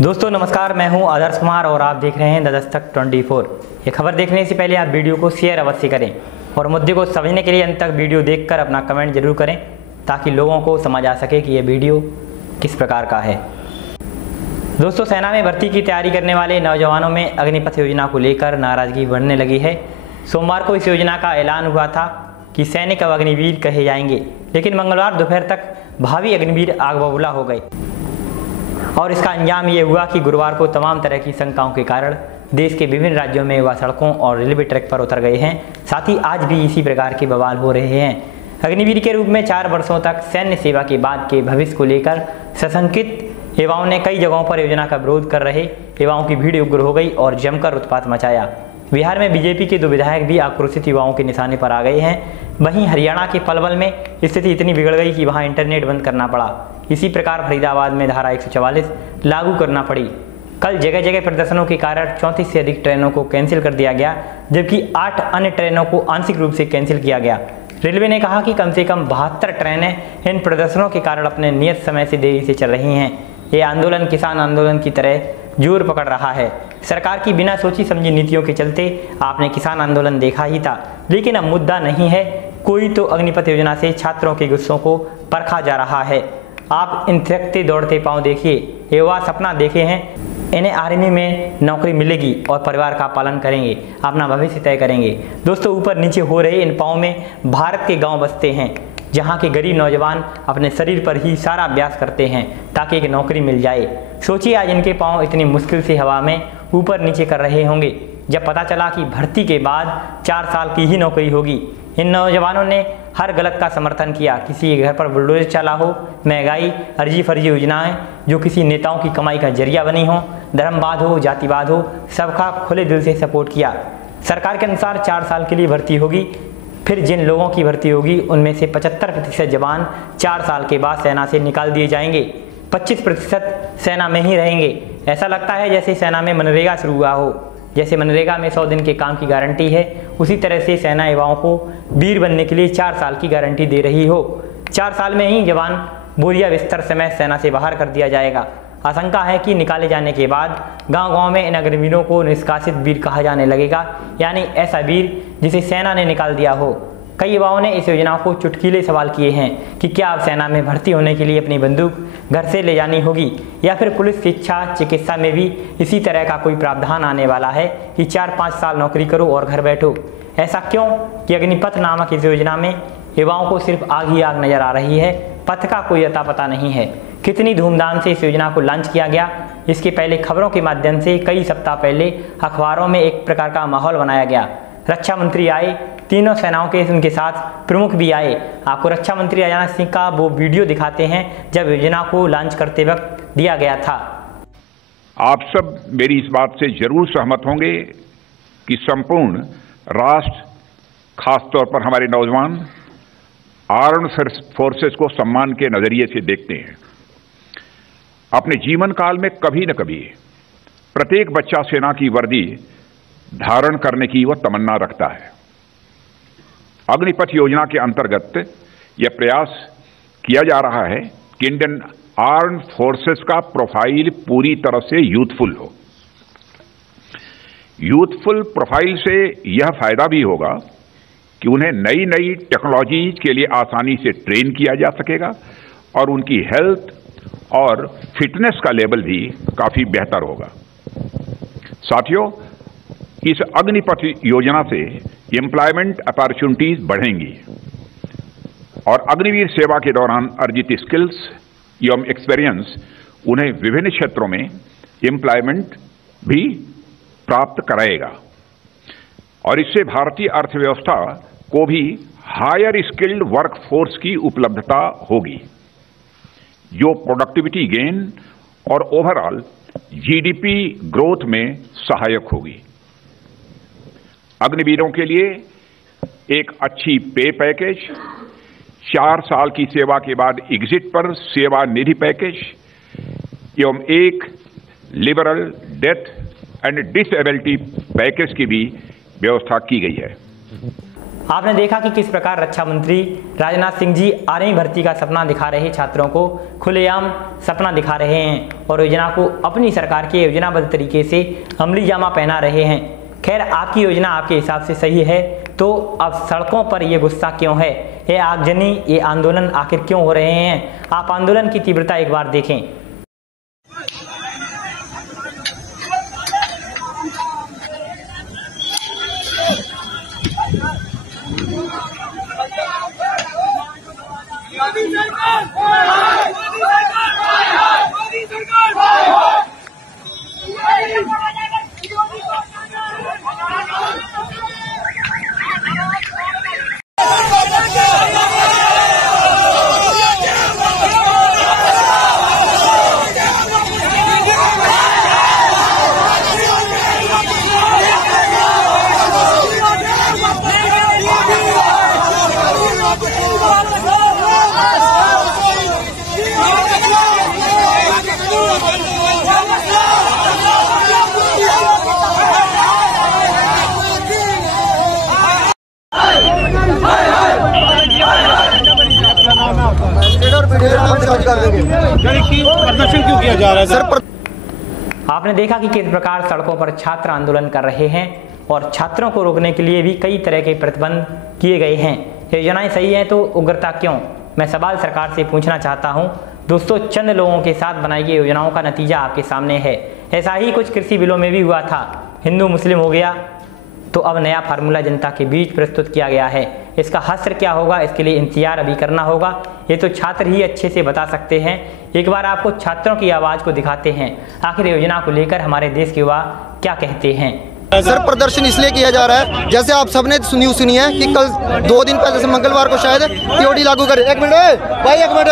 दोस्तों नमस्कार, मैं हूं आदर्श कुमार और आप देख रहे हैं द दस्तक 24। ये खबर देखने से पहले आप वीडियो को शेयर अवश्य करें और मुद्दे को समझने के लिए अंत तक वीडियो देखकर अपना कमेंट जरूर करें ताकि लोगों को समझ आ सके कि ये वीडियो किस प्रकार का है। दोस्तों, सेना में भर्ती की तैयारी करने वाले नौजवानों में अग्निपथ योजना को लेकर नाराजगी बढ़ने लगी है। सोमवार को इस योजना का ऐलान हुआ था कि सैनिक अब अग्निवीर कहे जाएंगे, लेकिन मंगलवार दोपहर तक भावी अग्निवीर आग बबूला हो गए और इसका अंजाम ये हुआ कि गुरुवार को तमाम तरह की शंकाओं के कारण देश के विभिन्न राज्यों में युवा सड़कों और रेलवे ट्रैक पर उतर गए हैं। साथ ही आज भी इसी प्रकार के बवाल हो रहे हैं। अग्निवीर के रूप में 4 वर्षों तक सैन्य सेवा के बाद के भविष्य को लेकर सशंकित युवाओं ने कई जगहों पर योजना का विरोध कर रहे युवाओं की भीड़ उग्र हो गई और जमकर उत्पात मचाया। बिहार में बीजेपी के 2 विधायक भी आक्रोशित युवाओं के निशाने पर आ गए हैं। वहीं हरियाणा के पलवल में स्थिति इतनी बिगड़ गई कि वहां इंटरनेट बंद करना पड़ा। इसी प्रकार फरीदाबाद में धारा 144 लागू करना पड़ी। कल जगह जगह प्रदर्शनों के कारण 34 से अधिक ट्रेनों को कैंसिल कर दिया गया, जबकि 8 अन्य ट्रेनों को आंशिक रूप से कैंसिल किया गया। रेलवे ने कहा कि कम से कम 72 ट्रेनें इन प्रदर्शनों के कारण अपने नियत समय से देरी से चल रही हैं। ये आंदोलन किसान आंदोलन की तरह जोर पकड़ रहा है। सरकार की बिना सोची समझी नीतियों के चलते आपने किसान आंदोलन देखा ही था, लेकिन अब मुद्दा नहीं है कोई तो अग्निपथ योजना से छात्रों के गुस्सों को परखा जा रहा है। आप इन थिरकते दौड़ते पांव देखिए। युवा सपना देखे हैं, इन्हें आर्मी में नौकरी मिलेगी और परिवार का पालन करेंगे, अपना भविष्य तय करेंगे। दोस्तों, ऊपर नीचे हो रहे इन पाँव में भारत के गांव बसते हैं, जहां के गरीब नौजवान अपने शरीर पर ही सारा अभ्यास करते हैं ताकि एक नौकरी मिल जाए। सोचिए, आज इनके पाँव इतनी मुश्किल से हवा में ऊपर नीचे कर रहे होंगे जब पता चला कि भर्ती के बाद 4 साल की ही नौकरी होगी। इन नौजवानों ने हर गलत का समर्थन किया। किसी के घर पर बुलडोजर चला हो, महंगाई, अर्जी फर्जी योजनाएं जो किसी नेताओं की कमाई का जरिया बनी हो, धर्मवाद हो, जातिवाद हो, सबका खुले दिल से सपोर्ट किया। सरकार के अनुसार 4 साल के लिए भर्ती होगी। फिर जिन लोगों की भर्ती होगी उनमें से 75% जवान 4 साल के बाद सेना से निकाल दिए जाएंगे, 25% सेना में ही रहेंगे। ऐसा लगता है जैसे सेना में मनरेगा शुरू हुआ हो। जैसे मनरेगा में 100 दिन के काम की गारंटी है, उसी तरह से सेना युवाओं को वीर बनने के लिए 4 साल की गारंटी दे रही हो। 4 साल में ही जवान बोरिया बिस्तर समेत सेना से बाहर कर दिया जाएगा। आशंका है कि निकाले जाने के बाद गांव-गांव में इन अग्निवीरों को निष्कासित वीर कहा जाने लगेगा, यानी ऐसा वीर जिसे सेना ने निकाल दिया हो। कई युवाओं ने इस योजना को चुटकीले सवाल किए हैं कि क्या अब सेना में भर्ती होने के लिए अपनी बंदूक घर से ले जानी होगी, या फिर पुलिस शिक्षा चिकित्सा में भी इसी तरह का कोई प्रावधान आने वाला है कि 4-5 साल नौकरी करो और घर बैठो। ऐसा क्यों कि अग्निपथ नामक इस योजना में युवाओं को सिर्फ आग ही आग नजर आ रही है, पथ का कोई अता पता नहीं है। कितनी धूमधाम से इस योजना को लॉन्च किया गया, इसके पहले खबरों के माध्यम से कई सप्ताह पहले अखबारों में एक प्रकार का माहौल बनाया गया। रक्षा मंत्री आए, तीनों सेनाओं के उनके साथ प्रमुख भी आए। आपको रक्षा मंत्री राजनाथ सिंह का वो वीडियो दिखाते हैं जब योजना को लॉन्च करते वक्त दिया गया था। आप सब मेरी इस बात से जरूर सहमत होंगे कि संपूर्ण राष्ट्र, खासतौर पर हमारे नौजवान आर्म्ड फोर्सेस को सम्मान के नजरिए से देखते हैं। अपने जीवन काल में कभी न कभी प्रत्येक बच्चा सेना की वर्दी धारण करने की वह तमन्ना रखता है। अग्निपथ योजना के अंतर्गत यह प्रयास किया जा रहा है कि इंडियन आर्म्ड फोर्सेस का प्रोफाइल पूरी तरह से यूथफुल हो। यूथफुल प्रोफाइल से यह फायदा भी होगा कि उन्हें नई नई टेक्नोलॉजीज के लिए आसानी से ट्रेन किया जा सकेगा और उनकी हेल्थ और फिटनेस का लेवल भी काफी बेहतर होगा। साथियों, इस अग्निपथ योजना से एम्प्लॉयमेंट अपॉर्चुनिटीज बढ़ेंगी और अग्निवीर सेवा के दौरान अर्जित स्किल्स एवं एक्सपीरियंस उन्हें विभिन्न क्षेत्रों में एम्प्लॉयमेंट भी प्राप्त कराएगा और इससे भारतीय अर्थव्यवस्था को भी हायर स्किल्ड वर्कफोर्स की उपलब्धता होगी, जो प्रोडक्टिविटी गेन और ओवरऑल जीडीपी ग्रोथ में सहायक होगी। अग्निवीरों के लिए एक अच्छी पे पैकेज, 4 साल की सेवा के बाद एग्जिट पर सेवा निधि पैकेज एवं एक liberal death and disability package की भी व्यवस्था की गई है। आपने देखा कि किस प्रकार रक्षा मंत्री राजनाथ सिंह जी आर्मी भर्ती का सपना दिखा रहे छात्रों को खुलेआम सपना दिखा रहे हैं और योजना को अपनी सरकार के योजनाबद्ध तरीके से अमली जामा पहना रहे हैं। खैर, आपकी योजना आपके हिसाब से सही है, तो अब सड़कों पर ये गुस्सा क्यों है? ये आगजनी, ये आंदोलन आखिर क्यों हो रहे हैं? आप आंदोलन की तीव्रता एक बार देखें। प्रदर्शन क्यों किया जा रहा है सर? आपने देखा कि किस प्रकार सड़कों पर छात्र आंदोलन कर रहे हैं और छात्रों को रोकने के लिए भी कई तरह के प्रतिबंध किए गए हैं। योजनाएं सही हैं तो उग्रता क्यों? मैं सवाल सरकार से पूछना चाहता हूं। दोस्तों, चंद लोगों के साथ बनाई गई योजनाओं का नतीजा आपके सामने है। ऐसा ही कुछ कृषि बिलों में भी हुआ था। हिंदू मुस्लिम हो गया, तो अब नया फार्मूला जनता के बीच प्रस्तुत किया गया है। इसका हश्र क्या होगा, इसके लिए इंतजार अभी करना होगा। ये तो छात्र ही अच्छे से बता सकते हैं। एक बार आपको छात्रों की आवाज को दिखाते हैं, आखिर योजना को लेकर हमारे देश के युवा क्या कहते हैं। सर, प्रदर्शन इसलिए किया जा रहा है, जैसे आप सबने न्यूज़ सुनी है कि कल 2 दिन पहले से मंगलवार को शायद टीओडी लागू करे। एक मिनट भाई, एक मिनट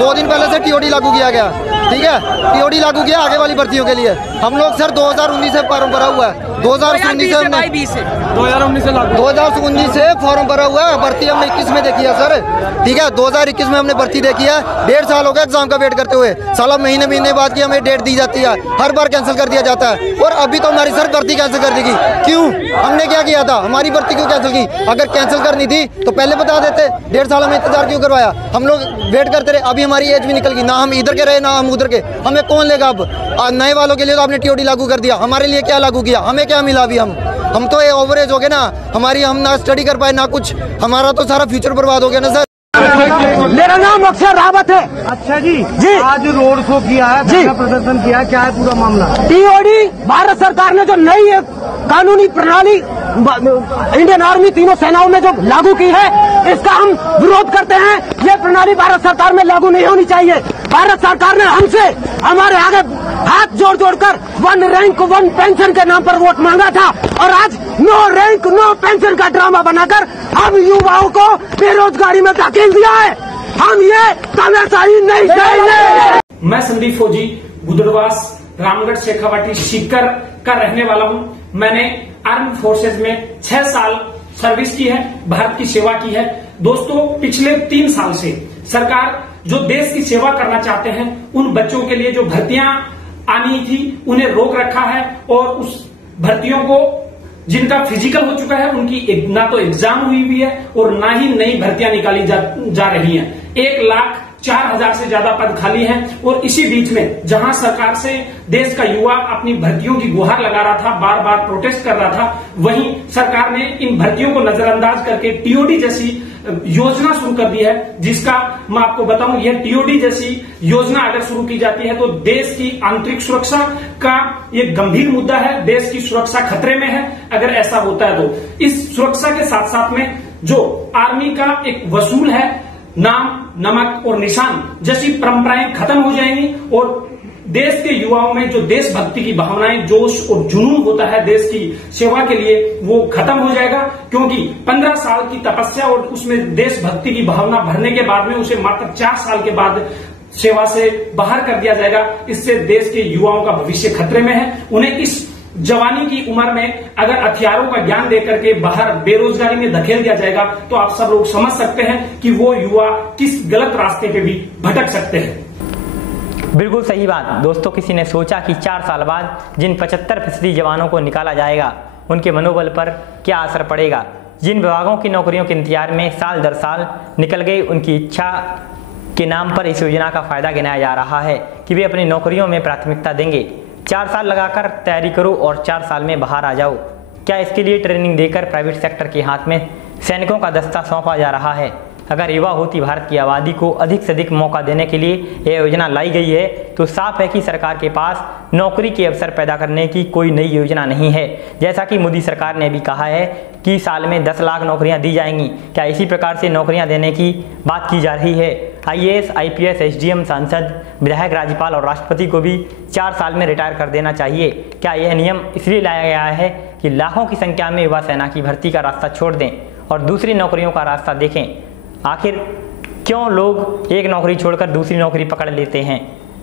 2 दिन पहले से टीओडी लागू किया गया, ठीक है। टीओडी लागू किया आगे वाली भर्तियों के लिए। हम लोग सर 2019 से फॉर्म भरा हुआ है, 2019 से फॉर्म भरा हुआ है। भर्ती हमने 21 में देखी है सर, ठीक है। 2021 में हमने भर्ती देखी है। 1.5 साल हो गया एग्जाम का वेट करते हुए। साला महीने बाद की हमें डेट दी जाती है, हर बार कैंसिल कर दिया जाता है। और अभी तो हमारी सर भर्ती कैंसिल कर देगी। क्यों? हमने क्या किया था? हमारी भर्ती क्यों कैंसिल की? अगर कैंसिल करनी थी तो पहले बता देते। 1.5 साल में इंतजार क्यों करवाया? हम लोग वेट करते रहे। अभी हमारी एज भी निकल गई, ना हम इधर के रहे ना हम उधर के। हमें कौन लेगा? अब नए वालों के लिए तो आपने टीओडी लागू कर दिया, हमारे लिए क्या लागू किया? हमें क्या मिला? अभी हम तो ये ओवरेज हो गए ना, हमारी हम ना स्टडी कर पाए ना कुछ, हमारा तो सारा फ्यूचर बर्बाद हो गया ना सर। मेरा नाम अक्षर रावत है। अच्छा जी, आज रोड शो किया है, जी प्रदर्शन किया है, क्या है पूरा मामला? टीओडी भारत सरकार ने जो नई कानूनी प्रणाली इंडियन आर्मी तीनों सेनाओं में जो लागू की है, इसका हम विरोध करते हैं। ये प्रणाली भारत सरकार में लागू नहीं होनी चाहिए। भारत सरकार ने हमसे हमारे आगे हाथ जोड़कर 1 रैंक 1 पेंशन के नाम पर वोट मांगा था, और आज 9 रैंक 9 पेंशन का ड्रामा बनाकर हम युवाओं को बेरोजगारी में धकेल दिया है। हम ये तानाशाही नहीं सहेंगे। मैं संदीप फौजी गुदड़वास रामगढ़ शेखावाटी सीकर का रहने वाला हूं। मैंने आर्म फोर्सेज में 6 साल सर्विस की है, भारत की सेवा की है। दोस्तों, पिछले 3 साल से सरकार जो देश की सेवा करना चाहते हैं, उन बच्चों के लिए जो भर्तियां आनी थी उन्हें रोक रखा है, और उस भर्तियों को जिनका फिजिकल हो चुका है उनकी ना तो एग्जाम हुई है और ना ही नई भर्तियां निकाली जा रही हैं। 1,04,000 से ज्यादा पद खाली हैं। और इसी बीच में जहां सरकार से देश का युवा अपनी भर्तियों की गुहार लगा रहा था, बार बार प्रोटेस्ट कर रहा था, वहीं सरकार ने इन भर्तियों को नजरअंदाज करके टीओडी जैसी योजना शुरू कर दी है, जिसका मैं आपको बताऊं, यह टीओडी जैसी योजना अगर शुरू की जाती है तो देश की आंतरिक सुरक्षा का ये गंभीर मुद्दा है। देश की सुरक्षा खतरे में है अगर ऐसा होता है तो। इस सुरक्षा के साथ साथ में जो आर्मी का एक वसूल है, नाम, नमक और निशान जैसी परंपराएं खत्म हो जाएंगी, और देश के युवाओं में जो देशभक्ति की भावनाएं, जोश और जुनून होता है देश की सेवा के लिए, वो खत्म हो जाएगा। क्योंकि 15 साल की तपस्या और उसमें देशभक्ति की भावना भरने के बाद में उसे मात्र 4 साल के बाद सेवा से बाहर कर दिया जाएगा। इससे देश के युवाओं का भविष्य खतरे में है। उन्हें इस जवानी की उम्र में अगर हथियारों का ज्ञान देकर के बाहर बेरोजगारी में धकेल दिया जाएगा तो आप सब लोग समझ सकते हैं कि वो युवा किस गलत रास्ते पे भी भटक सकते हैं। बिल्कुल सही बात दोस्तों। किसी ने सोचा कि 4 साल बाद जिन 75% जवानों को निकाला जाएगा उनके मनोबल पर क्या असर पड़ेगा। जिन विभागों की नौकरियों के इंतजार में साल दर साल निकल गई, उनकी इच्छा के नाम पर इस योजना का फायदा गिनाया जा रहा है कि वे अपनी नौकरियों में प्राथमिकता देंगे। 4 साल लगाकर तैयारी करो और 4 साल में बाहर आ जाओ। क्या इसके लिए ट्रेनिंग देकर प्राइवेट सेक्टर के हाथ में सैनिकों का दस्ता सौंपा जा रहा है? अगर युवा होती भारत की आबादी को अधिक से अधिक मौका देने के लिए यह योजना लाई गई है तो साफ है कि सरकार के पास नौकरी के अवसर पैदा करने की कोई नई योजना नहीं है। जैसा कि मोदी सरकार ने भी कहा है कि साल में 10 लाख नौकरियां दी जाएंगी। क्या इसी प्रकार से नौकरियां देने की बात की जा रही है? IAS, IPS, SDM, सांसद, विधायक, राज्यपाल और राष्ट्रपति को भी 4 साल में रिटायर कर देना चाहिए। क्या यह नियम इसलिए लाया गया है कि लाखों की संख्या में युवा सेना की भर्ती का रास्ता छोड़ दें और दूसरी नौकरियों का रास्ता देखें? आखिर क्यों लोग एक नौकरी छोड़कर दूसरी नौकरी पकड़ लेते हैं?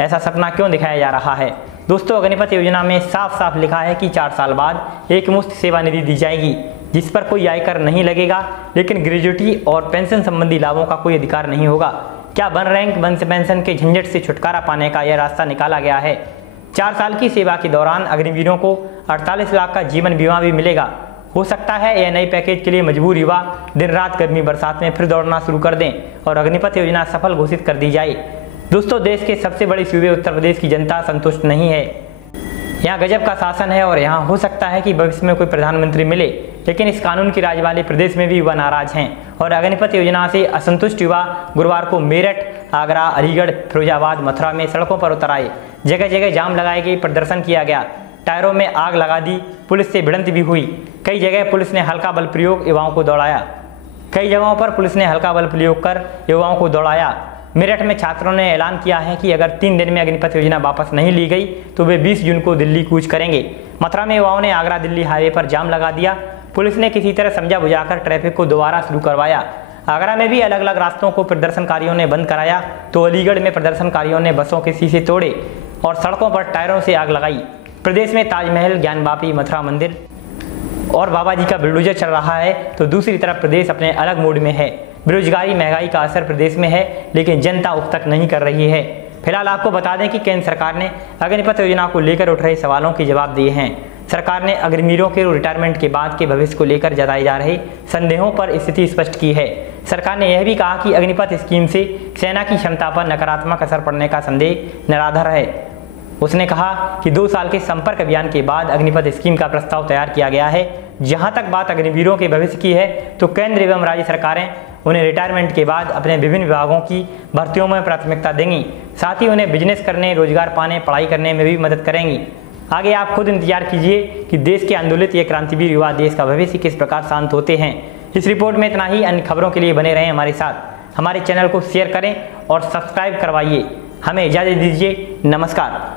ऐसा सपना क्यों दिखाया जा रहा है? दोस्तों, अग्निपथ योजना में साफ साफ लिखा है कि 4 साल बाद एक मुफ्त सेवा निधि दी जाएगी जिस पर कोई आयकर नहीं लगेगा, लेकिन ग्रेजुएटी और पेंशन संबंधी लाभों का कोई अधिकार नहीं होगा। क्या वन रैंक वन पेंशन के झंझट से छुटकारा पाने का यह रास्ता निकाला गया है? 4 साल की सेवा के दौरान अग्निवीरों को 48 लाख का जीवन बीमा भी मिलेगा। हो सकता है यह नए पैकेज के लिए मजबूर युवा दिन रात गर्मी बरसात में फिर दौड़ना शुरू कर दें और अग्निपथ योजना सफल घोषित कर दी जाए। दोस्तों, देश के सबसे बड़े सूबे उत्तर प्रदेश की जनता संतुष्ट नहीं है। यहाँ गजब का शासन है और यहाँ हो सकता है कि भविष्य में कोई प्रधानमंत्री मिले, लेकिन इस कानून की राज वाले प्रदेश में भी युवा नाराज हैं और अग्निपथ योजना से असंतुष्ट युवा गुरुवार को मेरठ, आगरा, अलीगढ़, फिरोजाबाद, मथुरा में सड़कों पर उतर आए। जगह जगह जाम लगाए गए, प्रदर्शन किया गया, टायरों में आग लगा दी, पुलिस से भिड़ंत भी हुई। कई जगह पुलिस ने हल्का बल प्रयोग युवाओं को दौड़ाया। कई जगहों पर पुलिस ने हल्का बल प्रयोग कर युवाओं को दौड़ाया। मेरठ में छात्रों ने ऐलान किया है कि अगर 3 दिन में अग्निपथ योजना वापस नहीं ली गई तो वे 20 जून को दिल्ली कूच करेंगे। मथुरा में युवाओं ने आगरा दिल्ली हाईवे पर जाम लगा दिया। पुलिस ने किसी तरह समझा बुझाकर ट्रैफिक को दोबारा शुरू करवाया। आगरा में भी अलग अलग रास्तों को प्रदर्शनकारियों ने बंद कराया तो अलीगढ़ में प्रदर्शनकारियों ने बसों के शीशे तोड़े और सड़कों पर टायरों से आग लगाई। प्रदेश में ताजमहल, ज्ञानवापी, मथुरा मंदिर और बाबा जी का बुलडोजर चल रहा है तो दूसरी तरफ प्रदेश अपने अलग मूड में है। बेरोजगारी, महंगाई का असर प्रदेश में है, लेकिन जनता उफ तक नहीं कर रही है। फिलहाल आपको बता दें कि केंद्र सरकार ने अग्निपथ योजना को लेकर उठ रहे सवालों के जवाब दिए हैं। सरकार ने अग्निवीरों के रिटायरमेंट के बाद के भविष्य को लेकर जताए जा रहे संदेहों पर स्थिति स्पष्ट की है। सरकार ने यह भी कहा कि अग्निपथ स्कीम से सेना की क्षमता पर नकारात्मक असर पड़ने का संदेह निराधार है। उसने कहा कि 2 साल के संपर्क अभियान के बाद अग्निपथ स्कीम का प्रस्ताव तैयार किया गया है। जहां तक बात अग्निवीरों के भविष्य की है तो केंद्र एवं राज्य सरकारें उन्हें रिटायरमेंट के बाद अपने विभिन्न विभागों की भर्तियों में प्राथमिकता देंगी। साथ ही उन्हें बिजनेस करने, रोजगार पाने, पढ़ाई करने में भी मदद करेंगी। आगे आप खुद इंतजार कीजिए कि देश के आंदोलित ये क्रांतिवीर युवा देश का भविष्य किस प्रकार शांत होते हैं। इस रिपोर्ट में इतना ही। अन्य खबरों के लिए बने रहें हमारे साथ। हमारे चैनल को शेयर करें और सब्सक्राइब करवाइए। हमें इजाजत दीजिए। नमस्कार।